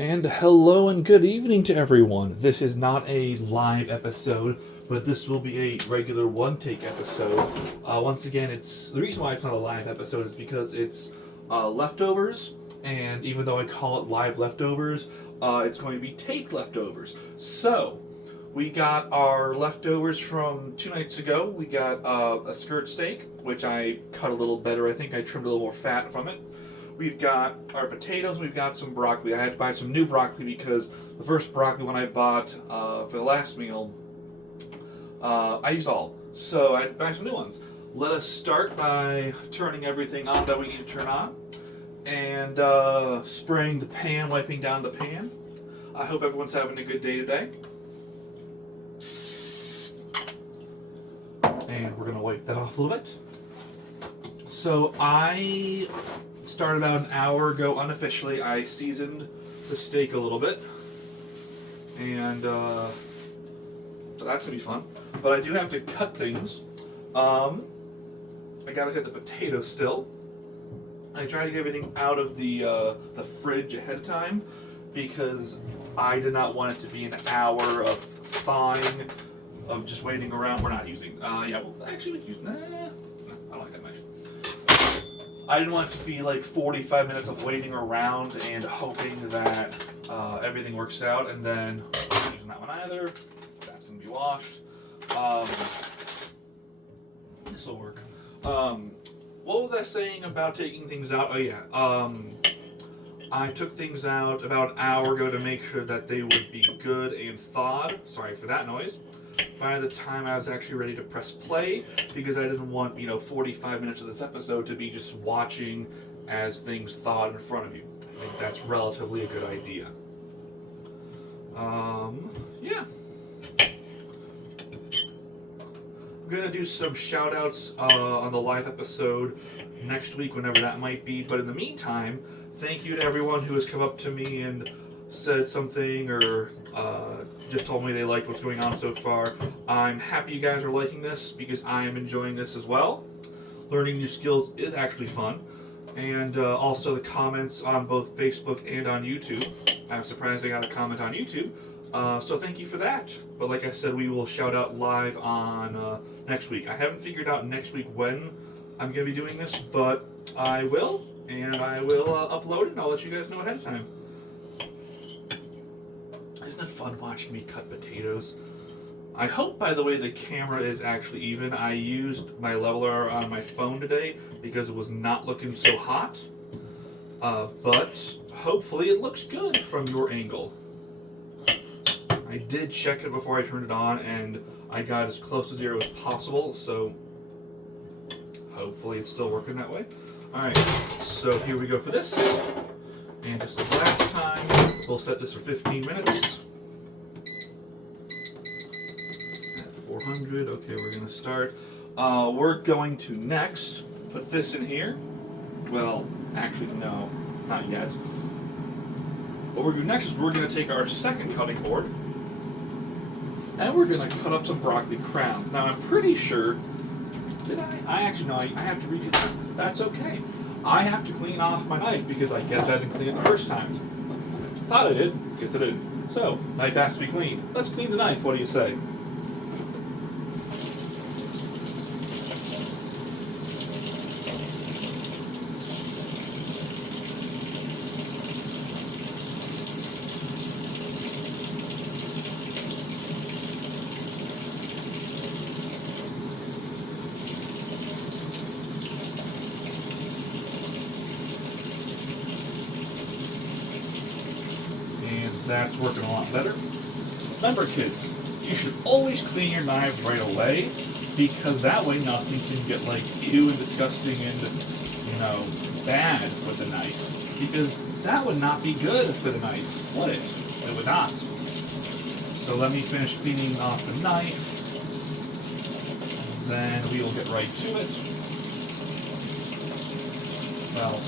And hello and good evening to everyone. This is not a live episode, but this will be a regular one-take episode. Once again, the reason why it's not a live episode is because it's leftovers, and even though I call it live leftovers, it's going to be taped leftovers. So, we got our leftovers from 2 nights ago. We got a skirt steak, which I cut a little better. I think I trimmed a little more fat from it. We've got our potatoes, we've got some broccoli. I had to buy some new broccoli because the first broccoli one I bought for the last meal, I used all. So I had to buy some new ones. Let us start by turning everything on that we need to turn on. And spraying the pan, wiping down the pan. I hope everyone's having a good day today. And we're going to wipe that off a little bit. So I started about an hour ago unofficially. I seasoned the steak a little bit. And so that's going to be fun. But I do have to cut things. I got to cut the potatoes still. I try to get everything out of the fridge ahead of time because I did not want it to be an hour of thawing, of just waiting around. We're not using, actually we can use, I don't like that knife. I didn't want it to be like 45 minutes of waiting around and hoping that everything works out, and then I'm not using that one either. That's going to be washed. This will work. What was I saying about taking things out? Oh yeah, I took things out about an hour ago to make sure that they would be good and thawed. Sorry for that noise. By the time I was actually ready to press play, because I didn't want, 45 minutes of this episode to be just watching as things thawed in front of you. I think that's relatively a good idea. Yeah. I'm going to do some shout-outs on the live episode next week, whenever that might be. But in the meantime, thank you to everyone who has come up to me and said something or just told me they liked what's going on so far. I'm happy you guys are liking this because I am enjoying this as well. Learning new skills is actually fun. And also the comments on both Facebook and on YouTube. I'm surprised I got a comment on YouTube. So thank you for that. But like I said, we will shout out live on next week. I haven't figured out next week when I'm going to be doing this, but I will. And I will upload it and I'll let you guys know ahead of time. Isn't it fun watching me cut potatoes? I hope, by the way, the camera is actually even. I used my leveler on my phone today because it was not looking so hot. But hopefully it looks good from your angle. I did check it before I turned it on, and I got as close to zero as possible, so hopefully it's still working that way. Alright, so here we go for this. And just like last time, we'll set this for 15 minutes. At 400, okay, we're going to start. We're going to next put this in here. Well, actually, no, not yet. What we're going to do next is we're going to take our second cutting board, and we're going to cut up some broccoli crowns. Now, I'm pretty sure, did I? I actually, no, I have to redo that. That's okay. I have to clean off my knife because I guess I didn't clean it the first time. Thought I did. Guess I didn't. So, knife has to be cleaned. Let's clean the knife. What do you say? That's working a lot better. Remember, kids, you should always clean your knives right away because that way nothing can get like ew and disgusting and, bad with the knife. Because that would not be good for the knife, would it? It would not. So let me finish cleaning off the knife. Then we will get right to it. Well,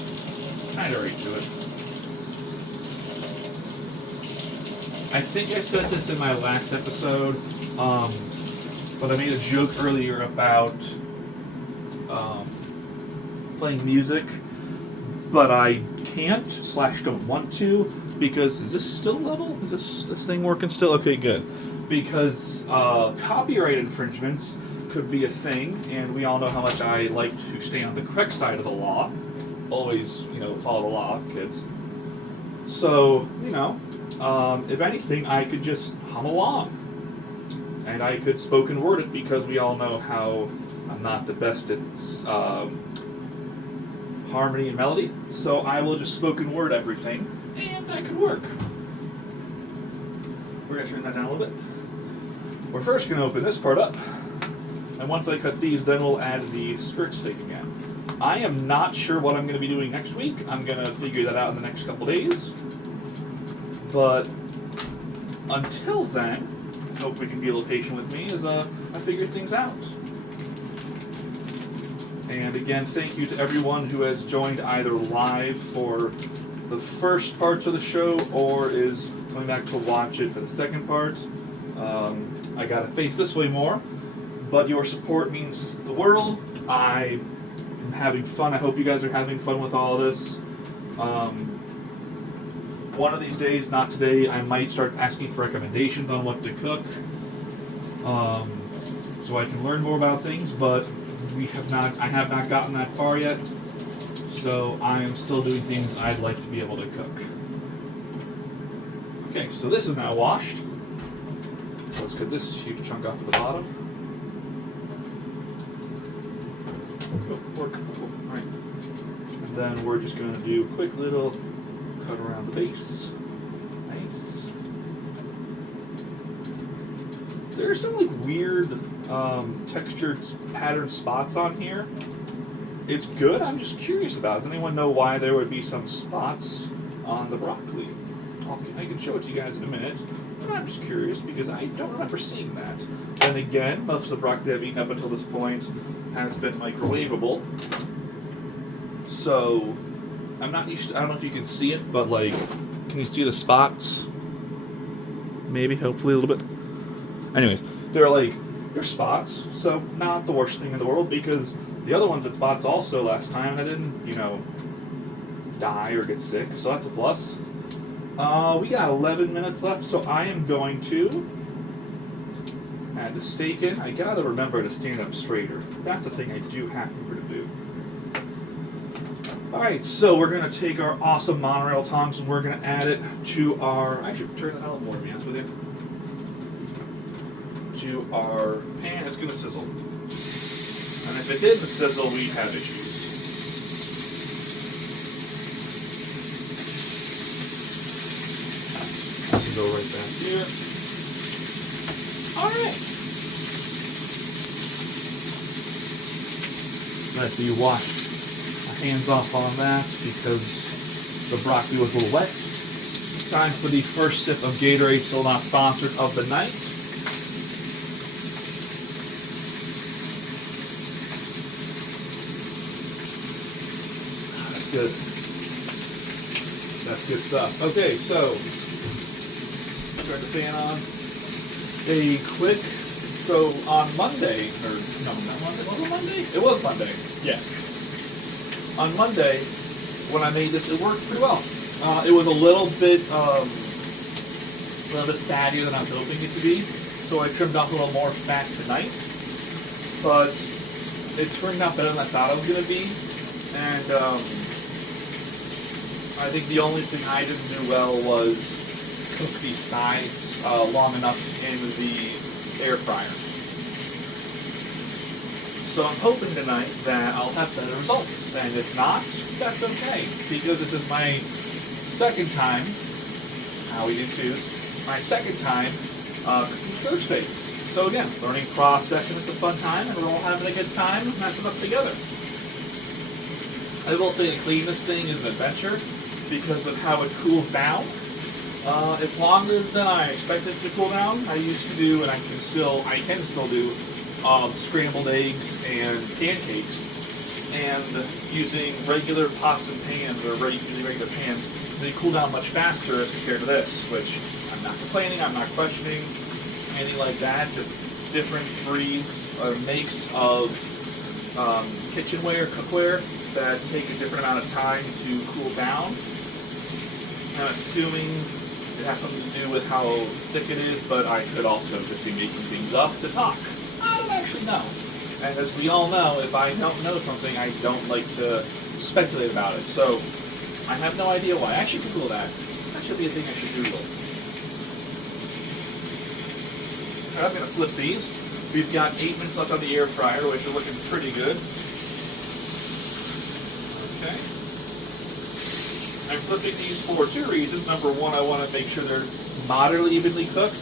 kind of right to it. I think I said this in my last episode, but I made a joke earlier about playing music, but I can't / don't want to because is this still level? Is this thing working still? Okay, good. Because copyright infringements could be a thing, and we all know how much I like to stay on the correct side of the law. Always, follow the law, kids. So, if anything, I could just hum along. And I could spoken word it, because we all know how I'm not the best at harmony and melody. So I will just spoken word everything, and that could work. We're going to turn that down a little bit. We're first going to open this part up. And once I cut these, then we'll add the skirt stake again. I am not sure what I'm going to be doing next week. I'm going to figure that out in the next couple days. But until then, I hope we can be a little patient with me as I figure things out. And again, thank you to everyone who has joined either live for the first parts of the show or is coming back to watch it for the second part. I gotta face this way more, but your support means the world. I am having fun. I hope you guys are having fun with all of this. One of these days, not today, I might start asking for recommendations on what to cook, so I can learn more about things, but I have not gotten that far yet, so I am still doing things I'd like to be able to cook. Okay, so this is now washed. Let's cut this huge chunk off at the bottom. Oh, work. All right. And then we're just going to do a quick little cut around the base. Nice. There are some weird textured patterned spots on here. It's good. I'm just curious about it. Does anyone know why there would be some spots on the broccoli? I can show it to you guys in a minute. But I'm just curious because I don't remember seeing that. Then again, most of the broccoli I've eaten up until this point has been microwavable. So I'm not used to, I don't know if you can see it, but can you see the spots? Maybe, hopefully a little bit. Anyways, they're spots, so not the worst thing in the world, because the other ones at spots also last time, I didn't, die or get sick, so that's a plus. We got 11 minutes left, so I am going to add the steak in. I gotta remember to stand up straighter. That's the thing I do have to remember to do. Alright, so we're going to take our awesome monorail tongs and we're going to add it to our... I should turn that out more, to be honest with you. To our pan. It's going to sizzle. And if it didn't sizzle, we'd have issues. This will go right back here. Alright. Let me wash hands off on that because the broccoli was a little wet. Time for the first sip of Gatorade, still not sponsored, of the night. That's good. That's good stuff. Okay, so turn the fan on. A quick, so on Monday, or no, not Monday, was it Monday? It was Monday, yes. On Monday, when I made this, it worked pretty well. It was a little bit fattier than I was hoping it to be, so I trimmed off a little more fat tonight. But it turned out better than I thought it was going to be, and I think the only thing I didn't do well was cook these sides long enough in the air fryer. So I'm hoping tonight that I'll have better results, and if not, that's okay, because this is my second time, we do too, my second time cooking skirt steak. So again, learning process, and it's a fun time, and we're all having a good time messing up together. I will say to clean this thing is an adventure, because of how it cools down. It's longer than I expected it to cool down. I used to do, and I can still do, scrambled eggs and pancakes, and using regular pots and pans, or using regular pans, they cool down much faster as compared to this, which I'm not complaining, I'm not questioning, anything like that, just different breeds or makes of kitchenware, cookware, that take a different amount of time to cool down. I'm assuming it has something to do with how thick it is, but I could also just be making things up to talk. I don't actually know. And as we all know, if I don't know something, I don't like to speculate about it. So I have no idea why. I should Google that. That should be a thing I should Google. I'm going to flip these. We've got 8 minutes left on the air fryer, which is looking pretty good. Okay. I'm flipping these for 2 reasons. Number one, I want to make sure they're moderately evenly cooked.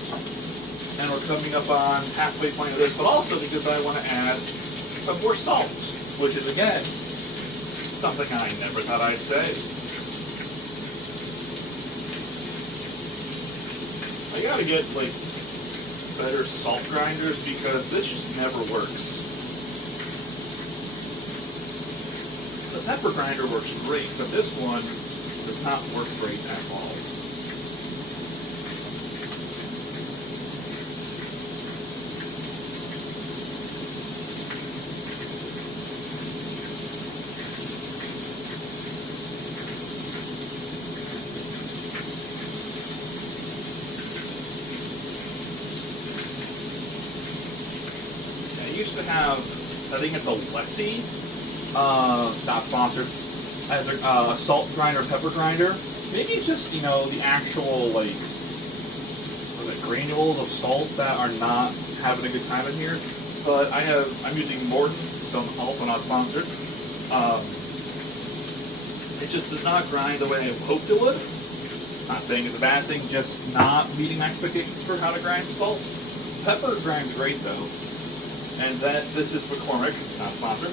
And we're coming up on halfway point of this, but also because I want to add some more salt, which is, again, something I never thought I'd say. I gotta get, like, better salt grinders because this just never works. The pepper grinder works great, but this one does not work great at all. Used to have, I think it's a Lessie, not sponsored, as a salt grinder, pepper grinder. Maybe just, you know, the actual, like, what is it, granules of salt that are not having a good time in here. But I'm using Morton, also not sponsored. It just does not grind the way I hoped it would. Not saying it's a bad thing, just not meeting my expectations for how to grind salt. Pepper grinds great though. And this is McCormick, not sponsored.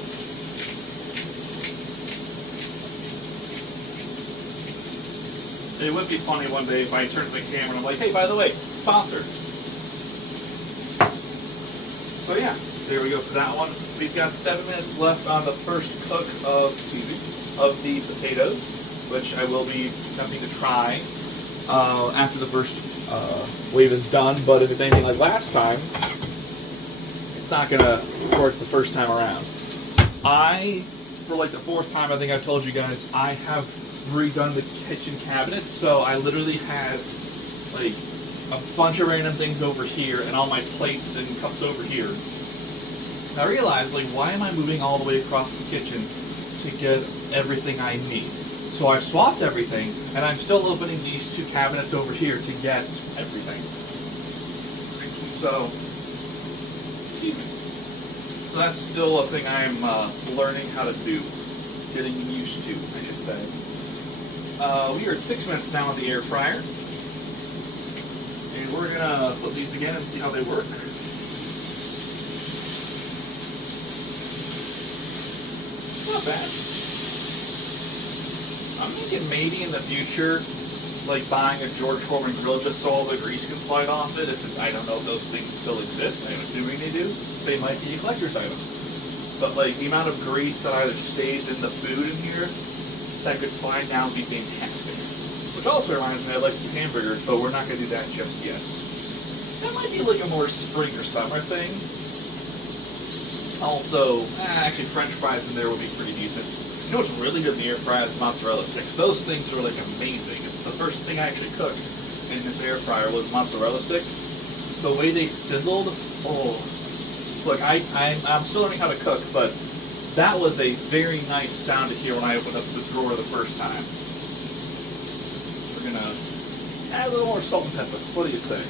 It would be funny one day if I turned to the camera and I'm like, hey, by the way, sponsored. So yeah, there we go for that one. We've got 7 minutes left on the first cook of the potatoes, which I will be attempting to try after the first wave is done. But if it's anything like last time, it's not going to work the first time around. For like the 4th time, I think I've told you guys, I have redone the kitchen cabinet, so I literally had like a bunch of random things over here and all my plates and cups over here. And I realized, like, why am I moving all the way across the kitchen to get everything I need? So I've swapped everything, and I'm still opening these 2 cabinets over here to get everything. So that's still a thing I'm learning how to do, getting used to, I should say. We are at 6 minutes now on the air fryer, and we're gonna flip these again and see how they work. Not bad. I'm thinking maybe in the future, like buying a George Foreman grill just so all the grease can slide off it. I don't know if those things still exist. I'm assuming they do. They might be a collector's item. But like the amount of grease that either stays in the food in here that could slide down would be fantastic. Which also reminds me, I like to do hamburgers, but we're not going to do that just yet. That might be like a more spring or summer thing. Also, actually French fries in there would be pretty decent. You know what's really good in the air fryer is mozzarella sticks. Those things are like amazing. It's the first thing I actually cooked in this air fryer was mozzarella sticks. The way they sizzled, oh. Look, I'm still learning how to cook, but that was a very nice sound to hear when I opened up the drawer the first time. We're gonna add a little more salt and pepper. What do you say?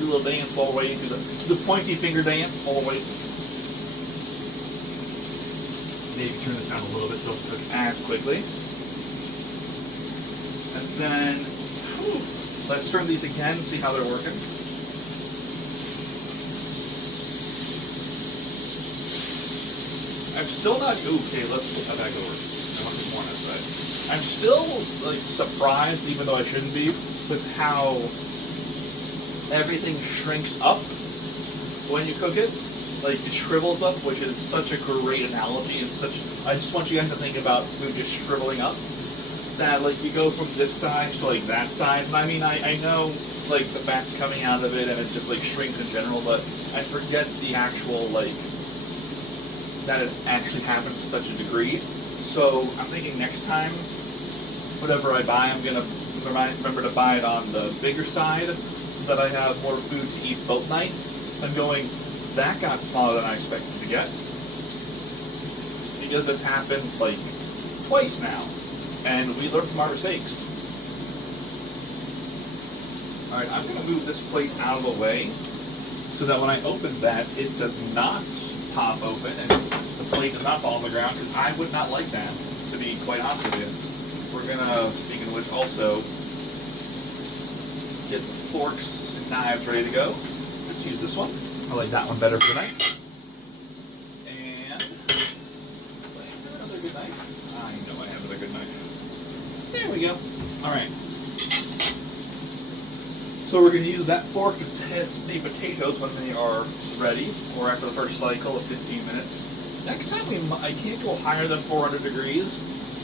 Little dance while we're waiting, do the pointy finger dance while we're waiting. Maybe turn this down a little bit so it doesn't cook as quickly. And then, let's turn these again and see how they're working. I'm still not, okay, let's put that back over. I want some more on that side. I'm still like surprised, even though I shouldn't be, with how everything shrinks up when you cook it, like it shrivels up, which is such a great analogy. And such, I just want you guys to think about food just shriveling up. That like you go from this side to like that side. And I mean, I know like the fat's coming out of it and it just like shrinks in general, but I forget the actual like that it actually happens to such a degree. So I'm thinking next time, whatever I buy, I'm gonna remember to buy it on the bigger side so that I have more food to eat both nights. I'm going, that got smaller than I expected to get. Because it's happened like twice now. And we learn from our mistakes. Alright, I'm gonna move this plate out of the way so that when I open that, it does not pop open and the plate does not fall on the ground, because I would not like that, to be quite honest with you. We're gonna, speaking of which, also get the forks and knives ready to go. Let's use this one. I like that one better for tonight. And do I have another good knife? I know I have another good knife. There we go. Alright. So we're going to use that fork to test the potatoes when they are ready, or after the first cycle of 15 minutes. Next time I can't go higher than 400 degrees,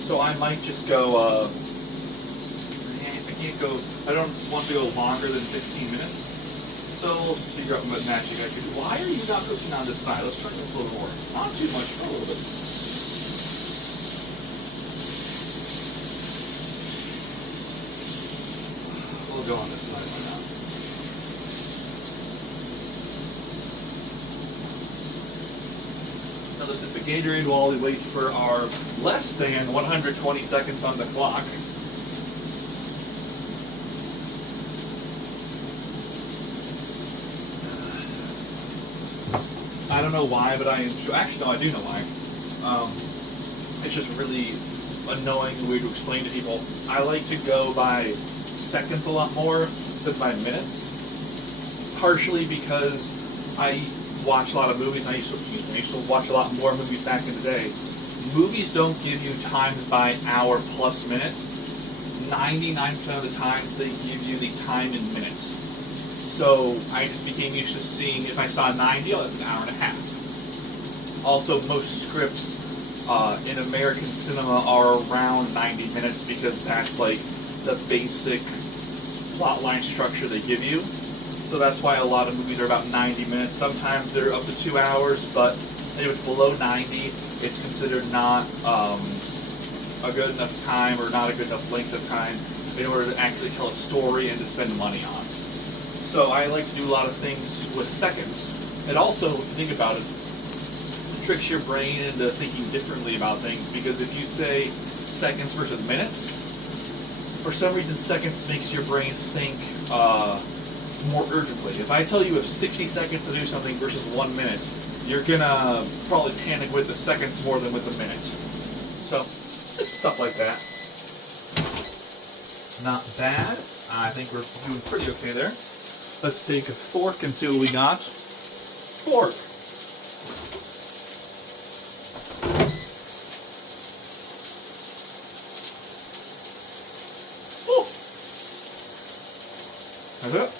so I might just go, I don't want to go longer than 15 minutes. So let's figure out what magic I can do. Why are you not cooking on this side? Let's try this a little more. Not too much, but a little bit. We'll go on this side right now. Now this is the Gatorade while we wait for our less than 120 seconds on the clock. I don't know why, but I enjoy. Actually, no, I do know why. It's just really annoying and weird to explain to people. I like to go by seconds a lot more than by minutes. Partially because I watch a lot of movies. I used to watch a lot more movies back in the day. Movies don't give you times by hour plus minute. 99% of the time, they give you the time in minutes. So I just became used to seeing, if I saw 90, oh, that's an hour and a half. Also, most scripts in American cinema are around 90 minutes because that's like the basic plotline structure they give you. So that's why a lot of movies are about 90 minutes. Sometimes they're up to 2 hours, but if it's below 90, it's considered not a good enough time or not a good enough length of time in order to actually tell a story and to spend money on. So I like to do a lot of things with seconds. It also, if you think about it, tricks your brain into thinking differently about things, because if you say seconds versus minutes, for some reason seconds makes your brain think more urgently. If I tell you you have 60 seconds to do something versus 1 minute, you're gonna probably panic with the seconds more than with the minute. So, just stuff like that. Not bad. I think we're doing pretty okay there. Let's take a fork and see what we got. Fork. Oh. That's it.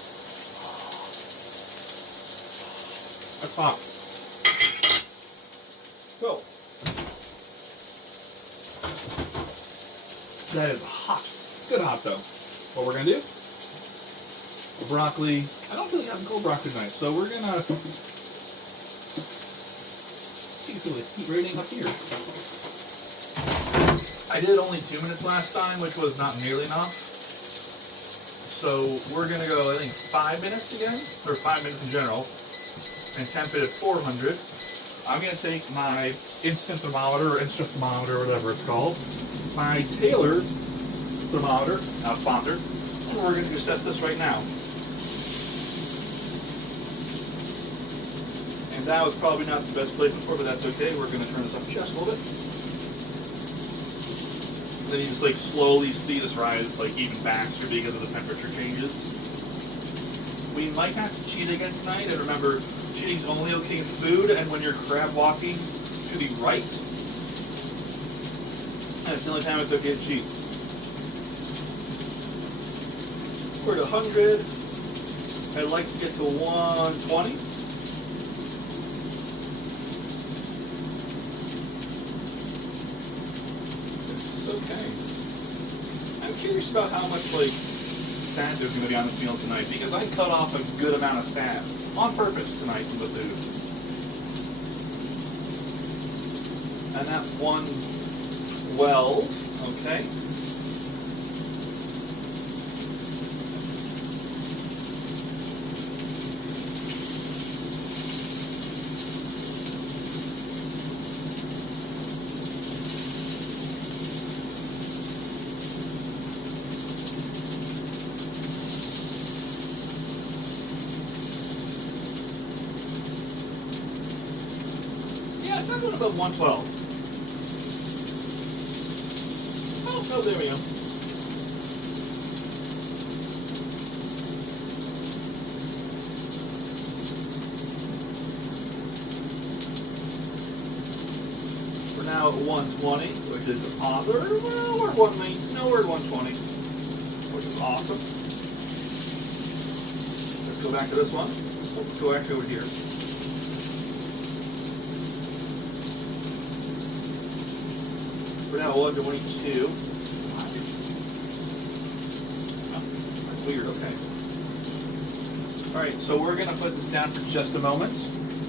That's hot. So. That is hot. Good hot though. What we're gonna do? Broccoli. I don't really have cold broccoli tonight, so we're gonna see the heat rating up here. I did only 2 minutes last time, which was not nearly enough. So we're gonna go, I think, 5 minutes again, or 5 minutes in general, and temp it at 400. I'm gonna take my instant thermometer, or instant thermometer, whatever it's called, my Taylor thermometer, Fonder, and we're gonna just set this right now. That was probably not the best placement for, but that's okay. We're going to turn this up just a little bit. Then you just like slowly see this rise like even faster because of the temperature changes. We might have to cheat again tonight, and remember, cheating's only okay in food and when you're crab walking to the right. That's the only time it's okay to cheat. We're at 100. I'd like to get to 120. Okay. I'm curious about how much, like, fat there's going to be on this meal tonight, because I cut off a good amount of fat on purpose tonight from the food. And that's 112, okay. Yeah, it's not going above 112. Oh, there we go. We're now at 120, which is positive. Well, we're at 119. No, we're at 120, which is awesome. Let's go back to this one. Let's go actually over here. We're now at 122. That's weird, okay. Alright, so we're going to put this down for just a moment,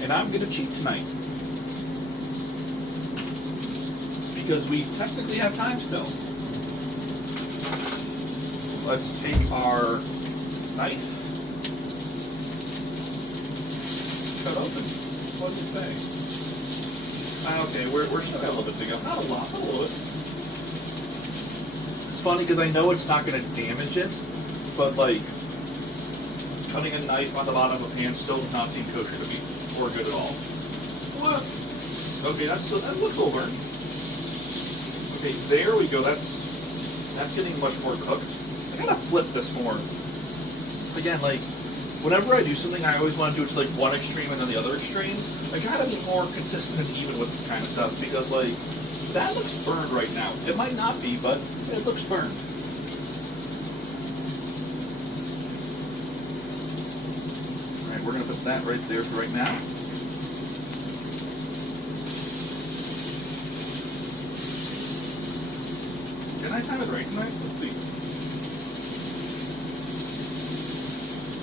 and I'm going to cheat tonight. Because we technically have time still. Let's take our knife. Cut open. What did it say? Okay, we're still got a little bit to go. Not a lot, but a little bit. It's funny because I know it's not going to damage it, but like cutting a knife on the bottom of a pan still does not seem kosher to me, or good at all. What? Okay, that looks over. Okay, there we go. That's getting much more cooked. I gotta flip this more. Again, like whenever I do something, I always want to do it to like one extreme and then the other extreme. I gotta be more consistent and even with this kind of stuff because like that looks burned right now. It might not be, but it looks burned. Alright, we're gonna put that right there for right now. Did I time it right tonight? Let's see.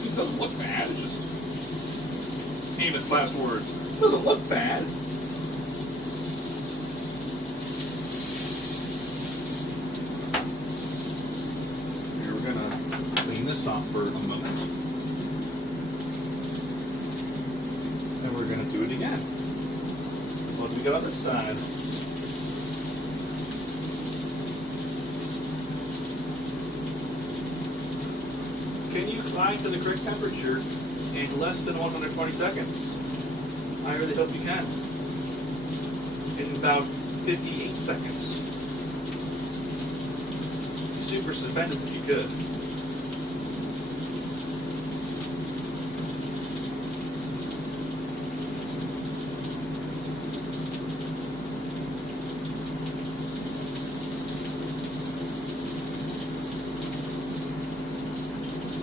It doesn't look bad. It's just famous last words. It doesn't look bad. Here, we're gonna clean this off for a moment. And we're gonna do it again. What do we got on this side? Can you climb to the correct temperature in less than 120 seconds? I really hope you can. In about 58 seconds. Super stupendous if you could.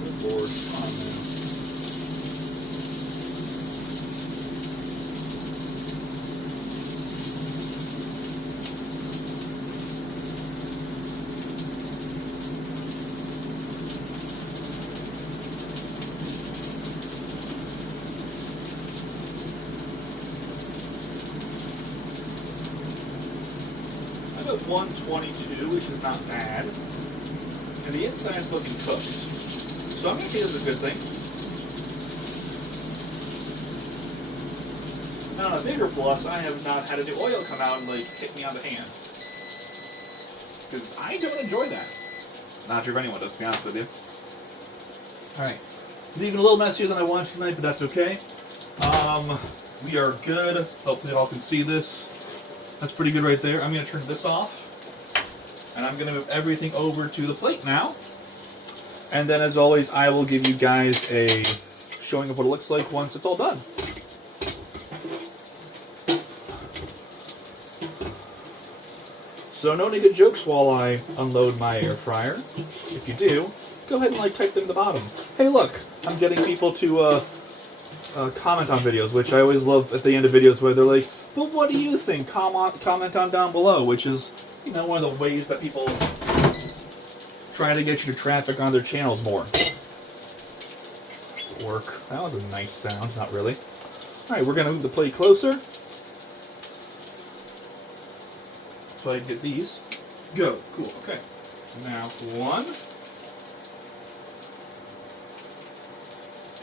Good Lord, come on, man. I'm at 122, which is not bad. And the inside's looking cooked. So I'm going to say this is a good thing. Now, on a bigger plus, I have not had any oil come out and like hit me on the hand. Because I don't enjoy that. Not sure if anyone does, to be honest with you. Alright. It's even a little messier than I wanted tonight, but that's okay. We are good. Hopefully y'all can see this. That's pretty good right there. I'm going to turn this off. And I'm going to move everything over to the plate now. And then, as always, I will give you guys a showing of what it looks like once it's all done. So no naked jokes while I unload my air fryer. If you do, go ahead and like type them in the bottom. Hey, look, I'm getting people to comment on videos, which I always love at the end of videos where they're like, "But what do you think? Comment on down below," which is you know, one of the ways that people try to get you to traffic on their channels more. Work. That was a nice sound. Not really. Alright, we're going to move the plate closer. So I can get these. Go. Cool. Okay. Now, 1,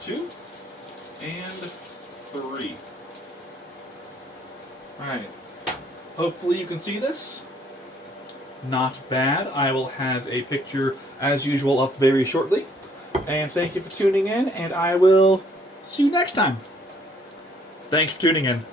2, and 3. Alright. Hopefully you can see this. Not bad. I will have a picture, as usual, up very shortly. And thank you for tuning in, and I will see you next time. Thanks for tuning in.